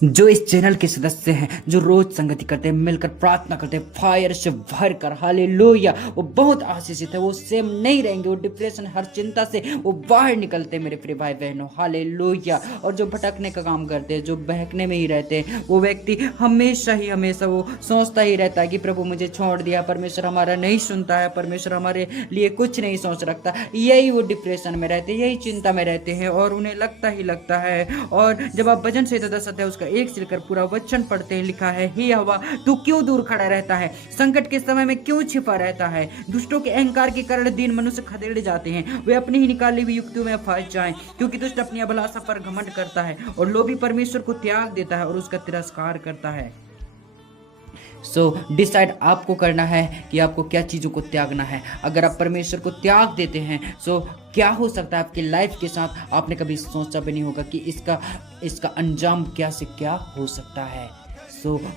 जो इस चैनल के सदस्य हैं, जो रोज संगति करते हैं, मिलकर प्रार्थना करते हैं, फायर से भर कर, हालेलुया, वो बहुत आशीषित है। वो सेम नहीं रहेंगे, वो डिप्रेशन, हर चिंता से वो बाहर निकलते हैं मेरे प्रिय भाई बहनों, हालेलुया। और जो भटकने का काम करते हैं, जो बहकने में ही रहते हैं, वो व्यक्ति हमेशा वो सोचता ही रहता है कि प्रभु मुझे छोड़ दिया, परमेश्वर हमारा नहीं सुनता है, परमेश्वर हमारे लिए कुछ नहीं सोच रखता। यही वो डिप्रेशन में रहते हैं, यही चिंता में रहते हैं, और उन्हें लगता है। और जब आप भजन संहिता 10 अध्याय उसका 1 से लेकर पूरा वचन पढ़ते हैं, लिखा है, हे यहोवा, तू क्यों दूर खड़ा रहता है? संकट के समय में क्यों छिपा रहता है? दुष्टों के अहंकार के कारण दीन मनुष्य खदेड़ जाते हैं, वे अपनी ही निकाली हुई युक्तियों में फंस जाएं, क्योंकि दुष्ट अपनी अभिलाषा पर घमंड करता है और लोभी परमेश्वर को त्याग देता है और उसका तिरस्कार करता है। डिसाइड आपको करना है कि आपको क्या चीज़ों को त्यागना है। अगर आप परमेश्वर को त्याग देते हैं, क्या हो सकता है आपकी लाइफ के साथ, आपने कभी सोचा भी नहीं होगा कि इसका अंजाम क्या से क्या हो सकता है।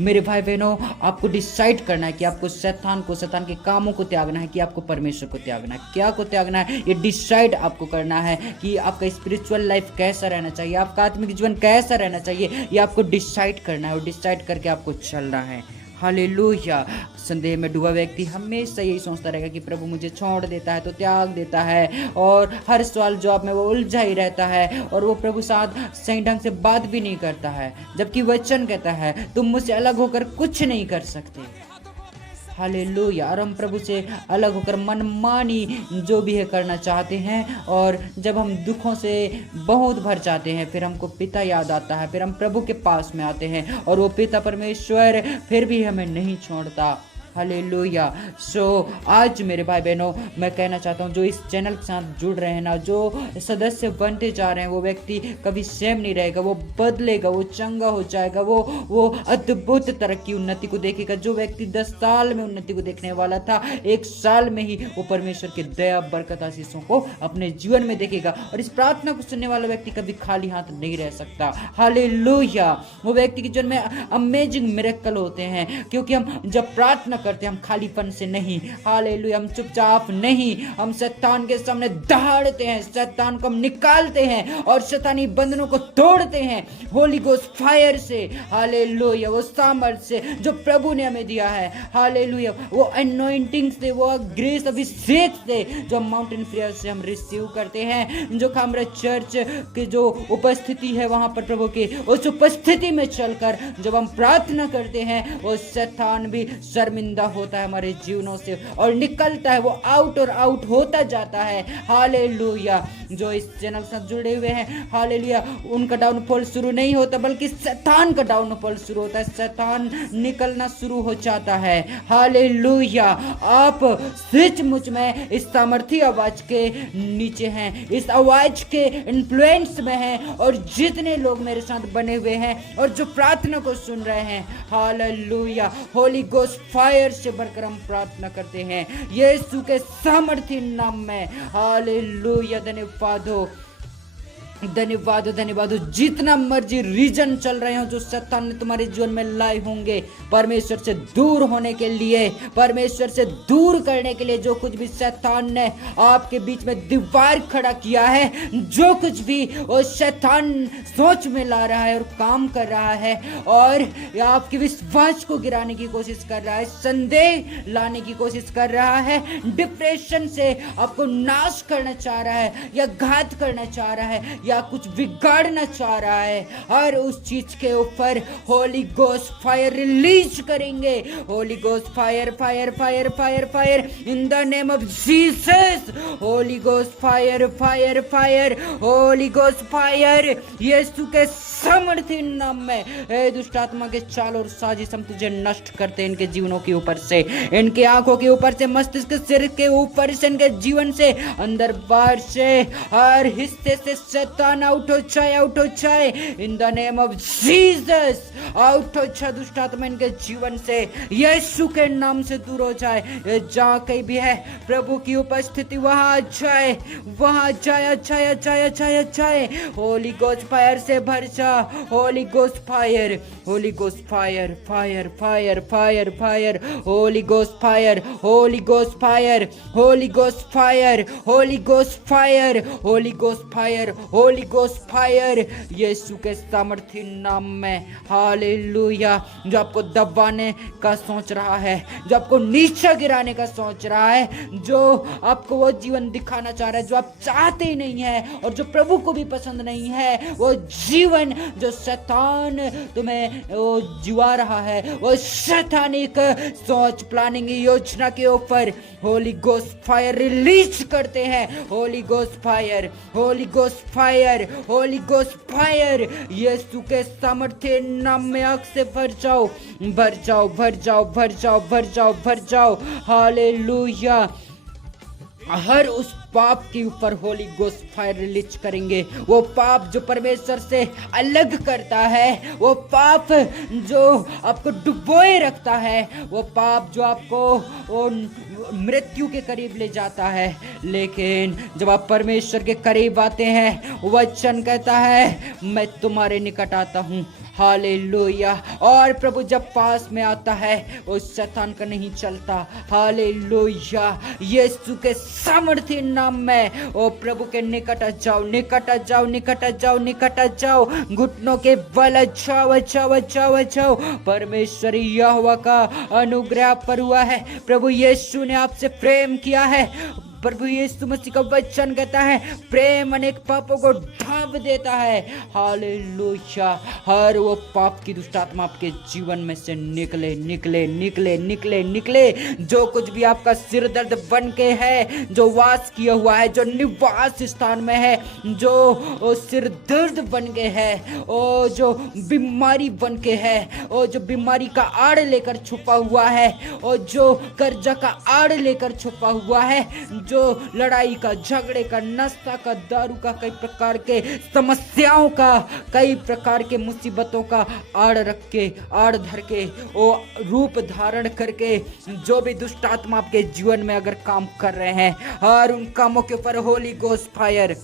मेरे भाई बहनों, आपको डिसाइड करना है कि आपको शैतान के कामों को त्यागना है कि आपको परमेश्वर को त्यागना है। क्या को त्यागना है, ये डिसाइड आपको करना है कि आपका स्पिरिचुअल लाइफ कैसा रहना चाहिए, आपका आत्मिक जीवन कैसा रहना चाहिए, ये आपको डिसाइड करना है और डिसाइड करके आपको चलना है। हालेलुया। संदेह में डूबा व्यक्ति हमेशा यही सोचता रहेगा कि प्रभु मुझे छोड़ देता है तो त्याग देता है, और हर सवाल जवाब में वो उलझा ही रहता है, और वो प्रभु साथ सही ढंग से बात भी नहीं करता है, जबकि वचन कहता है तुम मुझसे अलग होकर कुछ नहीं कर सकते। हालेलुया। और हम प्रभु से अलग होकर मनमानी जो भी है करना चाहते हैं, और जब हम दुखों से बहुत भर जाते हैं, फिर हमको पिता याद आता है, फिर हम प्रभु के पास में आते हैं, और वो पिता परमेश्वर फिर भी हमें नहीं छोड़ता। हालेलुया। आज मेरे भाई बहनों, मैं कहना चाहता हूँ, जो इस चैनल के साथ जुड़ रहे हैं ना, जो सदस्य बनते जा रहे हैं, वो व्यक्ति कभी सेम नहीं रहेगा, वो बदलेगा, वो चंगा हो जाएगा, वो अद्भुत तरक्की उन्नति को देखेगा। जो व्यक्ति 10 साल में उन्नति को देखने वाला था, 1 साल में ही वो परमेश्वर के दया, बरकत, आशीषों को अपने जीवन में देखेगा। और इस प्रार्थना को सुनने वाला व्यक्ति कभी खाली हाथ नहीं रह सकता। हालेलुया। वो व्यक्ति के जीवन में अमेजिंग मिरेकल होते हैं, क्योंकि हम जब प्रार्थना करते हैं, हम खालीपन से नहीं, हालेलुया, हम चुपचाप नहीं, हम शैतान के सामने दहाड़ते हैं, शैतान को हम निकालते हैं और शैतानी बंधनों को तोड़ते हैं होली गोस्ट फायर से। हालेलुया। वो सामर्थ्य से जो प्रभु ने हमें दिया है, हालेलुया, वो अनॉइंटिंग से, वो ग्रेस, अभिषेक से जो माउंटेन प्रेयर से हम रिसीव करते हैं, जो हमारे चर्च की जो उपस्थिति है, वहां पर प्रभु की उस उपस्थिति में चलकर जब हम प्रार्थना करते हैं, वो शैतान भी शर्मिंदा होता है हमारे जीवनों से और निकलता है, वो आउट और आउट होता जाता है। हालेलुया। जो इस चैनल से जुड़े हुए हैं, हालेलुया, उनका डाउनफॉल शुरू नहीं होता, बल्कि शैतान का डाउनफॉल शुरू होता है, शैतान निकलना शुरू हो जाता है। हालेलुया। आप सचमुच में इस सामर्थी आवाज के नीचे हैं, इस आवाज के इन्फ्लुएंस में हैं, और जितने लोग मेरे साथ बने हुए हैं और जो प्रार्थना को सुन रहे हैं, हालेलुया, होली गोस्ट फायर से बढ़कर हम प्रार्थना करते हैं यीशु के सामर्थी नाम में। हालेलुया। धन्यवाद। जितना मर्जी रीजन चल रहे हो जो शैतान ने तुम्हारे जीवन में लाए होंगे, परमेश्वर से दूर होने के लिए, परमेश्वर से दूर करने के लिए, जो कुछ भी शैतान ने आपके बीच में दीवार खड़ा किया है, जो कुछ भी वो शैतान सोच में ला रहा है और काम कर रहा है, और आपके विश्वास को गिराने की कोशिश कर रहा है, संदेह लाने की कोशिश कर रहा है, डिप्रेशन से आपको नाश करना चाह रहा है, या घात करना चाह रहा है, या कुछ बिगाड़ना चाह रहा है, हर उस चीज के ऊपर होली गोस्ट फायर रिलीज करेंगे। Holy ghost fire fire fire fire fire in the name of Jesus. Holy ghost fire fire fire, holy ghost fire Yeshu के सामर्थ्य नाम में। हे दुष्ट आत्मा के चाल और साजिश हम तुझे नष्ट करते हैं, इनके जीवनों के ऊपर से, इनके आंखों के ऊपर से, मस्तिष्क के सिर के ऊपर से, इनके जीवन से, अंदर बाहर से, हर हिस्से से शैतान आउट हो जाए इन the name of Jesus. Out हो जाए दुष्ट आत्मा इनके जीवन से, यीशु के नाम से दूर हो जाए। जहाँ कहीं भी है प्रभु की उपस्थिति, वहां जाए, वहां जाए। होली गोस्ट फायर से भर जा, holy ghost fire, holy ghost fire, fire fire fire fire, holy ghost fire, holy ghost fire, holy ghost fire, holy ghost fire, holy ghost fire, holy ghost fire, Yeshu के सामर्थी नाम में। हालेलुया। जो आपको दबाने का सोच रहा है, जो आपको नीचे गिराने का सोच रहा है, जो आपको वो जीवन दिखाना चाह रहा है जो आप चाहते ही नहीं है और जो प्रभु को भी पसंद नहीं है, वो जीवन जो शैतान तुम्हें वो जीवा रहा है, वो शैतानिक सोच, प्लानिंग, योजना के ऊपर होली गोस्ट फायर रिलीज करते हैं। Holy ghost fire, holy ghost fire, holy ghost fire, Yeshu के सामर्थ्य नाम में आग से भर जाओ, भर जाओ, भर जाओ, भर जाओ, भर जाओ, भर जाओ। हालेलुया। हर उस पाप के ऊपर होली गोस्ट फायर रिलीज करेंगे। वो पाप जो परमेश्वर से अलग करता है, वो पाप जो आपको डुबोए रखता है, वो पाप जो आपको वो मृत्यु के करीब ले जाता है। लेकिन जब आप परमेश्वर के करीब आते हैं, वचन कहता है मैं तुम्हारे निकट आता हूँ। हालेलुया। और प्रभु जब पास में आता है, वो शैतान का नहीं चलता। हालेलुया। यीशु के सामर्थ्य नाम में ओ प्रभु के निकट आ जाओ, निकट आ जाओ, निकट आ जाओ, निकट आ जाओ। घुटनों के बल अच्छा अच्छा अच्छा अच्छा। परमेश्वर यहोवा का अनुग्रह आप पर हुआ है। प्रभु यीशु ने आपसे प्रेम किया है। प्रभु यीशु मसीह का वचन कहता है प्रेम अनेक पापों को ढांप देता है। हालेलुया। हर वो पाप की दुष्ट आत्मा आपके जीवन में से निकले, निकले, निकले, निकले, निकले। जो कुछ भी आपका सिर दर्द बन के है, जो वास किया हुआ है, जो निवास स्थान में है, जो सिर दर्द बन के है, ओ जो बीमारी बन के है, ओ जो बीमारी का आड़ लेकर छुपा हुआ है, ओ जो कर्जा का आड़ लेकर छुपा हुआ है, जो लड़ाई का, झगड़े का, नशा का, दारू का, कई प्रकार के समस्याओं का, कई प्रकार के मुसीबतों का आड़ रख के, आड़ धर के, वो रूप धारण करके जो भी दुष्ट आत्मा आपके जीवन में अगर काम कर रहे हैं, हर उन कामों के ऊपर holy ghost fire,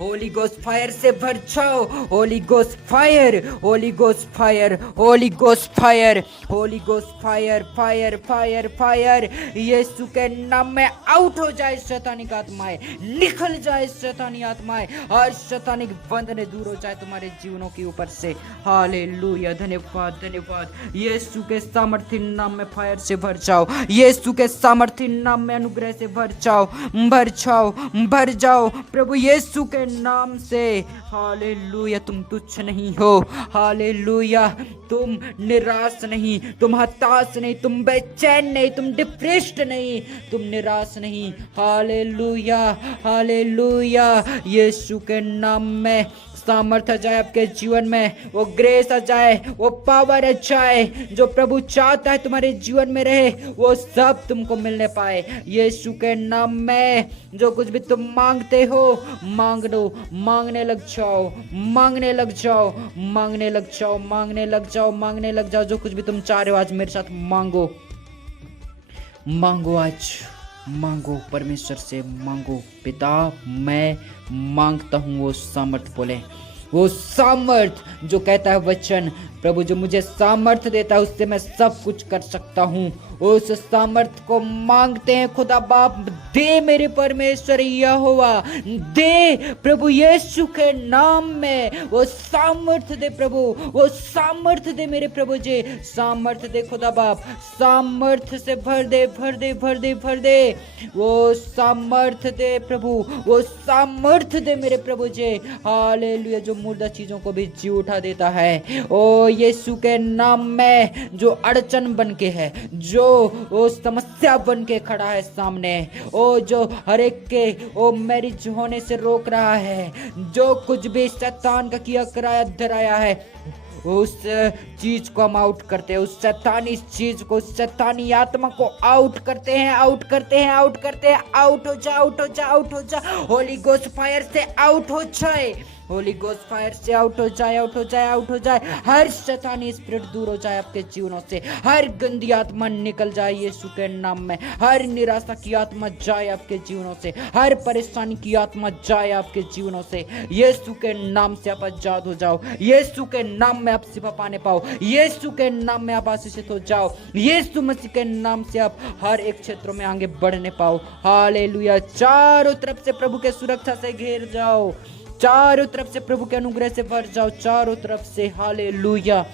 holy ghost fire से भर जाओ। Holy ghost fire, holy ghost fire, holy ghost fire, holy ghost fire, fire fire fire. Yeshu के नाम में आउट हो जाए शैतानिक आत्माएं, निकल जाए शैतानी आत्माएं, हर शैतानिक बंधन दूर हो जाए तुम्हारे जीवनों के ऊपर से। हालेलुया। धन्यवाद, धन्यवाद। यीशु के सामर्थ्य नाम में फायर से भर जाओ। यीशु के सामर्थ्य नाम में अनुग्रह से भर जाओ, भर जाओ, भर जाओ प्रभु यीशु के नाम से। हालेलुया। तुम तुच्छ नहीं हो। हालेलुया। तुम निराश नहीं, तुम हताश नहीं, तुम बेचैन नहीं, तुम डिप्रेस्ड नहीं, तुम निराश नहीं। Hallelujah, hallelujah. यीशु के नाम में सामर्थ्य आ जाए आपके जीवन में, वो ग्रेस आ जाए, वो पावर आ जाए। जो प्रभु चाहता है तुम्हारे जीवन में रहे, वो सब तुमको मिलने पाए। यीशु के नाम में जो कुछ भी तुम मांगते हो, मांग लो, मांगने लग जाओ, मांगने लग जाओ, मांगने लग जाओ, मांगने लग जाओ, मांगने लग जाओ। जो कुछ भी तुम चाह रहे हो आज मेरे साथ मांगो, मांगो, आज मांगो, परमेश्वर से मांगो। पिता मैं मांगता हूँ, वो सामर्थ बोले, वो सामर्थ जो कहता है वचन, प्रभु जो मुझे सामर्थ देता है उससे मैं सब कुछ कर सकता हूँ। उस सामर्थ को मांगते हैं खुदा बाप। दे मेरे परमेश्वर यहोवा, दे प्रभु यीशु के नाम में वो सामर्थ दे प्रभु, वो सामर्थ दे मेरे प्रभु जी, सामर्थ दे खुदा बाप, सामर्थ से भर दे, भर दे, भर दे, भर दे। वो सामर्थ दे प्रभु, वो सामर्थ दे मेरे प्रभु जी। हालेलुया। जो मुर्दा चीजों को भी जी उठा देता है, ओ यीशु के नाम में जो अड़चन बन के है, जो वो समस्या बन के खड़ा है सामने, ओ जो हर एक के ओ मैरिज होने से रोक रहा है, जो कुछ भी शैतान का किया कराया धराया है, उस चीज को हम आउट करते हैं, उस शैतानी चीज को, उस शैतानी आत्मा को आउट करते हैं, आउट करते हैं, आउट करते हैं। आउट हो जा, आउट हो जा, आउट हो जा। होली गोस्ट फायर से आउट हो जाए, होली गोस्ट फायर से आउट हो जाए, आउट हो जाए, आउट हो जाए। हर शैतानी स्पिरिट दूर हो जाए आपके जीवनों से, हर गंदी आत्मा निकल जाए यीशु के नाम में। हर निराशा की आत्मा जाए आपके जीवनों से, हर परेशानी की आत्मा जाए आपके जीवनों से। यीशु के नाम से आप आजाद हो जाओ, यीशु के नाम में आप शिफा पाने पाओ, यीशु के नाम में आप आशीषित हो जाओ, यीशु मसीह के नाम से आप हर एक क्षेत्रों में आगे बढ़ने पाओ। हालेलुया। चारों तरफ से प्रभु के सुरक्षा से घेर जाओ, चारों तरफ से प्रभु के अनुग्रह से भर जाओ, चारों तरफ से। हालेलुया।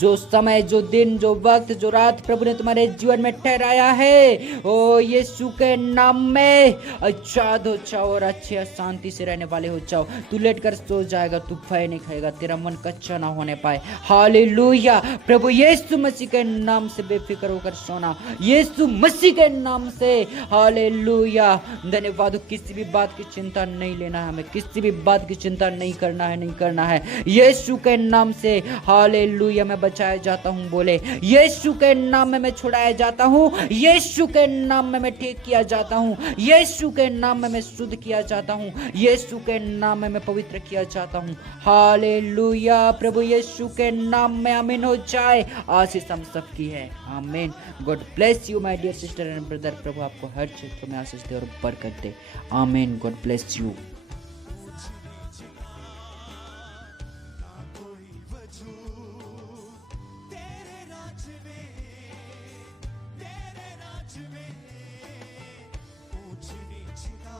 जो समय, जो दिन, जो वक्त, जो रात प्रभु ने तुम्हारे जीवन में ठहराया है, ओ यीशु के नाम में आजाद हो जाओ और अच्छे शांति से रहने वाले हो जाओ। तू लेट कर सो जाएगा, तू भय नहीं खाएगा, तेरा मन कच्चा ना होने पाए। हालेलुया। प्रभु यीशु मसीह के नाम से बेफिक्र होकर सोना, यीशु मसीह के नाम से। हालेलुया। धन्यवाद। किसी भी बात की चिंता नहीं लेना है, हमें किसी भी बात की चिंता नहीं करना है, नहीं करना है। यीशु के नाम से हालेलुया मैं बचाया जाता हूँ। बोले यीशु के नाम में मैं छुड़ाया जाता हूँ, यीशु के नाम में मैं ठीक किया जाता हूँ, यीशु के नाम में मैं शुद्ध किया जाता हूँ, यीशु के नाम में मैं पवित्र किया जाता हूँ। हालेलुया। प्रभु यीशु के नाम में आमीन हो जाए। आशीष हम सबकी है। आमीन। God bless you my dear sister and brother. प्रभु आपको हर क्षेत्र में आशीष दे और बरकत दे। आमीन। God bless you. ऊंच नीच का